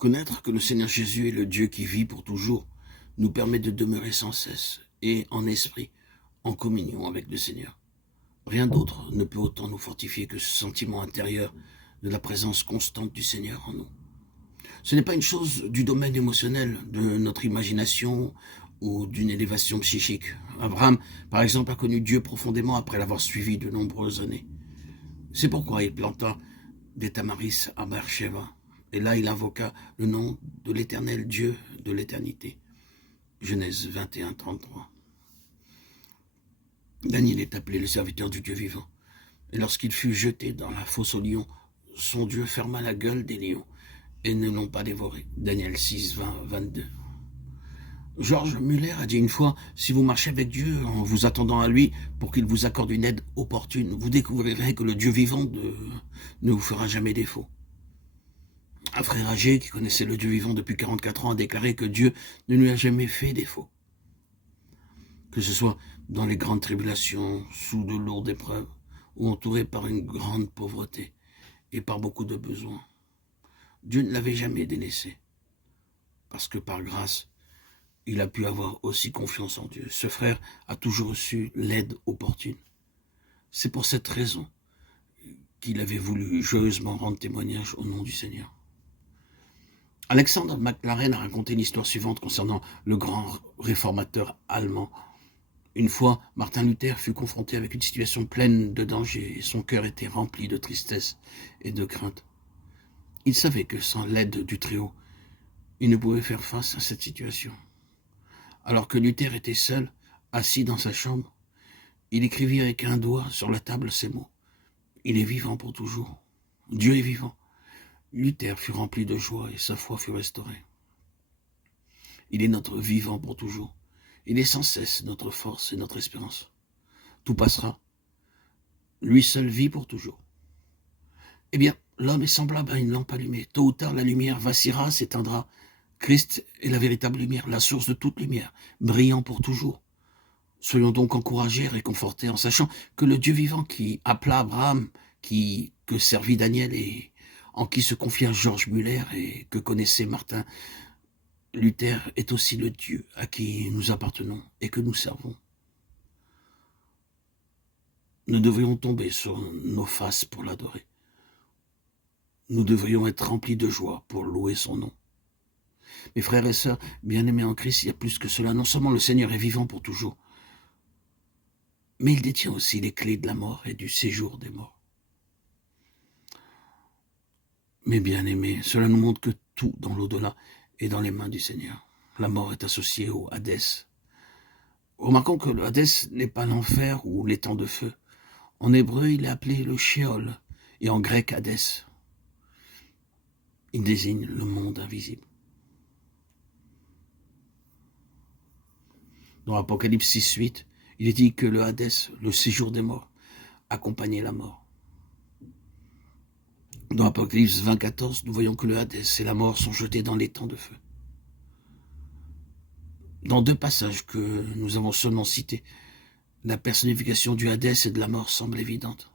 Connaître que le Seigneur Jésus est le Dieu qui vit pour toujours nous permet de demeurer sans cesse et en esprit, en communion avec le Seigneur. Rien d'autre ne peut autant nous fortifier que ce sentiment intérieur de la présence constante du Seigneur en nous. Ce n'est pas une chose du domaine émotionnel, de notre imagination ou d'une élévation psychique. Abraham, par exemple, a connu Dieu profondément après l'avoir suivi de nombreuses années. C'est pourquoi il planta des tamaris à Beersheba. Et là, il invoqua le nom de l'Éternel Dieu de l'éternité. Genèse 21, 33. Daniel est appelé le serviteur du Dieu vivant. Et lorsqu'il fut jeté dans la fosse aux lions, son Dieu ferma la gueule des lions et ne l'ont pas dévoré. Daniel 6, 20, 22. George Muller a dit une fois, si vous marchez avec Dieu en vous attendant à lui pour qu'il vous accorde une aide opportune, vous découvrirez que le Dieu vivant ne vous fera jamais défaut. Un frère âgé qui connaissait le Dieu vivant depuis 44 ans a déclaré que Dieu ne lui a jamais fait défaut. Que ce soit dans les grandes tribulations, sous de lourdes épreuves, ou entouré par une grande pauvreté et par beaucoup de besoins. Dieu ne l'avait jamais délaissé, parce que par grâce, il a pu avoir aussi confiance en Dieu. Ce frère a toujours reçu l'aide opportune. C'est pour cette raison qu'il avait voulu joyeusement rendre témoignage au nom du Seigneur. Alexander McLaren a raconté l'histoire suivante concernant le grand réformateur allemand. Une fois, Martin Luther fut confronté avec une situation pleine de danger et son cœur était rempli de tristesse et de crainte. Il savait que sans l'aide du Très-Haut, il ne pouvait faire face à cette situation. Alors que Luther était seul, assis dans sa chambre, il écrivit avec un doigt sur la table ces mots. Il est vivant pour toujours. Dieu est vivant. Luther fut rempli de joie et sa foi fut restaurée. Il est notre vivant pour toujours. Il est sans cesse notre force et notre espérance. Tout passera. Lui seul vit pour toujours. Eh bien, l'homme est semblable à une lampe allumée. Tôt ou tard, la lumière vacillera, s'éteindra. Christ est la véritable lumière, la source de toute lumière, brillant pour toujours. Soyons donc encouragés, réconfortés, en sachant que le Dieu vivant qui appela Abraham, que servit Daniel et en qui se confia George Muller et que connaissait Martin Luther, est aussi le Dieu à qui nous appartenons et que nous servons. Nous devrions tomber sur nos faces pour l'adorer. Nous devrions être remplis de joie pour louer son nom. Mes frères et sœurs, bien-aimés en Christ, il y a plus que cela. Non seulement le Seigneur est vivant pour toujours, mais il détient aussi les clés de la mort et du séjour des morts. Mes bien-aimés, cela nous montre que tout dans l'au-delà est dans les mains du Seigneur. La mort est associée au Hadès. Remarquons que le Hadès n'est pas l'enfer ou l'étang de feu. En hébreu, il est appelé le Sheol, et en grec, Hadès. Il désigne le monde invisible. Dans Apocalypse 6:8, il est dit que le Hadès, le séjour des morts, accompagnait la mort. Dans Apocalypse 20:14, nous voyons que le Hadès et la mort sont jetés dans l'étang de feu. Dans deux passages que nous avons seulement cités, la personnification du Hadès et de la mort semble évidente.